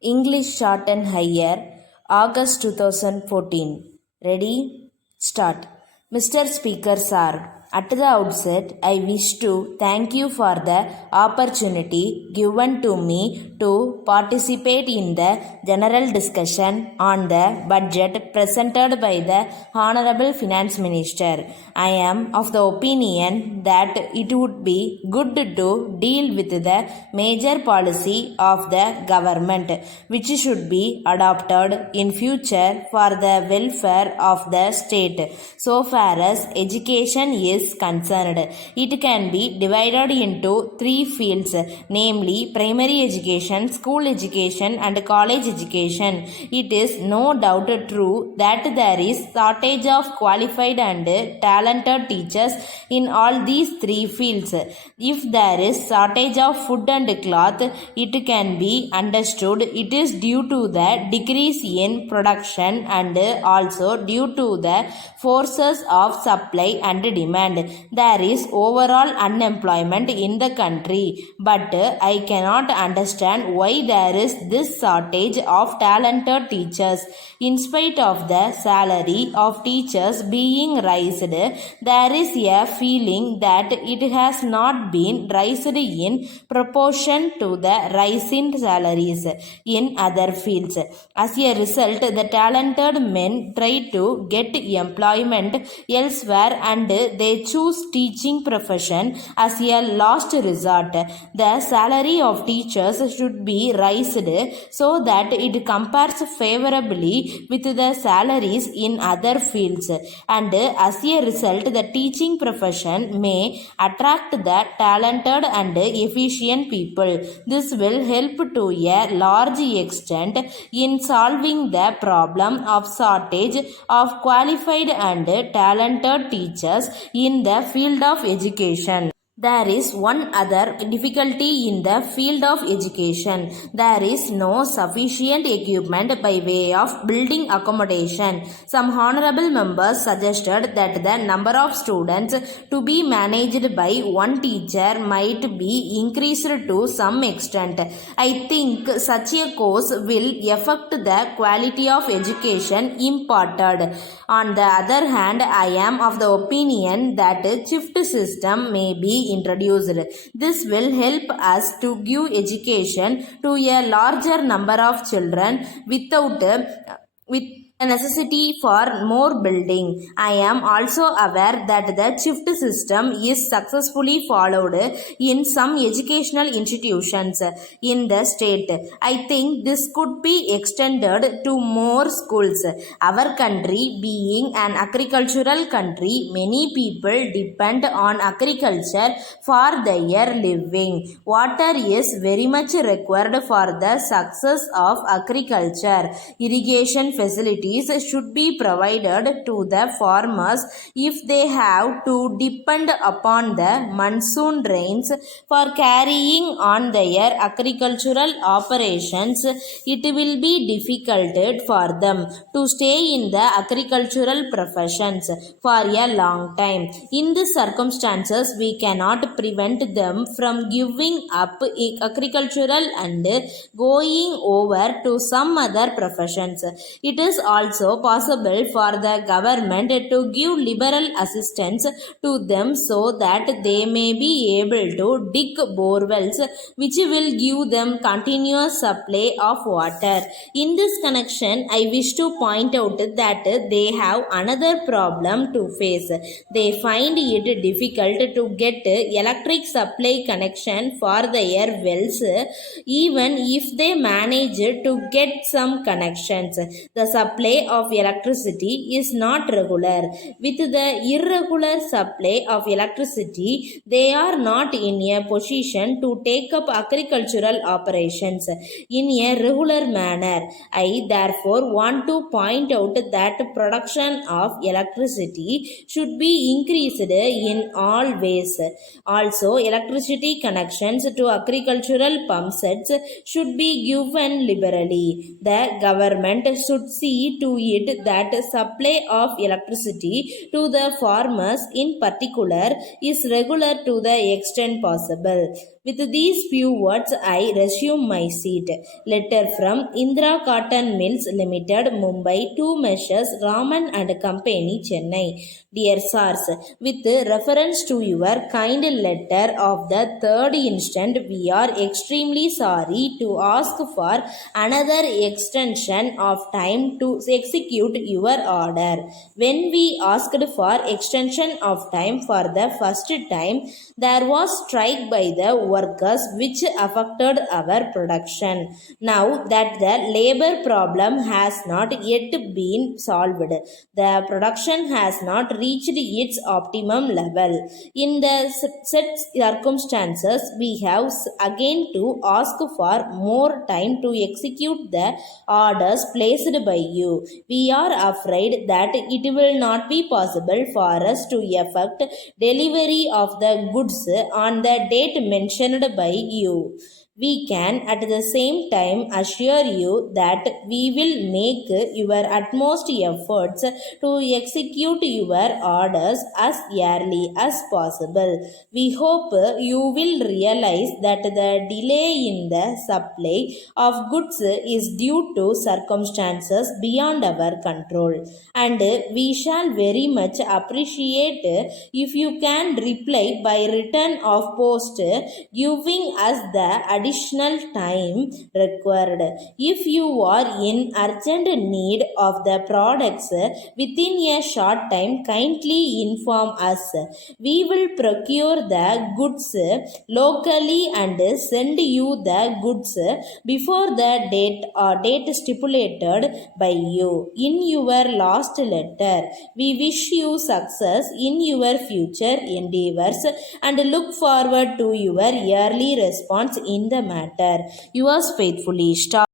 English Shorthand Higher, August 2014. Ready? Start. Mr. Speaker Sir, at the outset, I wish to thank you for the opportunity given to me to participate in the general discussion on the budget presented by the Honorable Finance Minister. I am of the opinion that it would be good to deal with the major policy of the government which should be adopted in future for the welfare of the state. So far as education is concerned, it can be divided into three fields, namely primary education, school education and college education. It is no doubt true that there is shortage of qualified and talented teachers in all these three fields. If there is shortage of food and cloth, it can be understood it is due to the decrease in production and also due to the forces of supply and demand. There is overall unemployment in the country, but I cannot understand why there is this shortage of talented teachers. In spite of the salary of teachers being raised, there is a feeling that it has not been raised in proportion to the rise in salaries in other fields. As a result, the talented men try to get employment elsewhere and they choose teaching profession as a last resort. The salary of teachers should be raised so that it compares favorably with the salaries in other fields, and as a result the teaching profession may attract the talented and efficient people. This will help to a large extent in solving the problem of shortage of qualified and talented teachers in the field of education. There is one other difficulty in the field of education. There is no sufficient equipment by way of building accommodation. Some honorable members suggested that the number of students to be managed by one teacher might be increased to some extent. I think such a course will affect the quality of education imparted. On the other hand, I am of the opinion that shift system may be introduced. This will help us to give education to a larger number of children without a necessity for more building. I am also aware that the shift system is successfully followed in some educational institutions in the state. I think this could be extended to more schools. Our country being an agricultural country, many people depend on agriculture for their living. Water is very much required for the success of agriculture. Irrigation facilities should be provided to the farmers if they have to depend upon the monsoon rains for carrying on their agricultural operations. It will be difficult for them to stay in the agricultural professions for a long time. In these circumstances, we cannot prevent them from giving up agricultural and going over to some other professions. It is also possible for the government to give liberal assistance to them so that they may be able to dig borewells which will give them continuous supply of water. In this connection, I wish to point out that they have another problem to face. They find it difficult to get electric supply connection for their wells even if they manage to get some connections. The supply of electricity is not regular. With the irregular supply of electricity, they are not in a position to take up agricultural operations in a regular manner. I therefore want to point out that production of electricity should be increased in all ways. Also, electricity connections to agricultural pump sets should be given liberally. The government should see to it that supply of electricity to the farmers in particular is regular to the extent possible. With these few words, I resume my seat. Letter from Indra Cotton Mills Limited, Mumbai, to Messrs. Raman and Company, Chennai. Dear Sirs, with reference to your kind letter of the 3rd instant, we are extremely sorry to ask for another extension of time to execute your order. When we asked for extension of time for the first time, there was strike by the workers which affected our production. Now that the labor problem has not yet been solved, the production has not reached its optimum level. In the set circumstances, we have again to ask for more time to execute the orders placed by you. We are afraid that it will not be possible for us to effect delivery of the goods on the date mentioned by you. We can at the same time assure you that we will make your utmost efforts to execute your orders as early as possible. We hope you will realize that the delay in the supply of goods is due to circumstances beyond our control, and we shall very much appreciate if you can reply by return of post, giving us the additional time required. If you are in urgent need of the products within a short time, kindly inform us. We will procure the goods locally and send you the goods before the date stipulated by you in your last letter. We wish you success in your future endeavors and look forward to your early response in the matter. Yours faithfully, Star.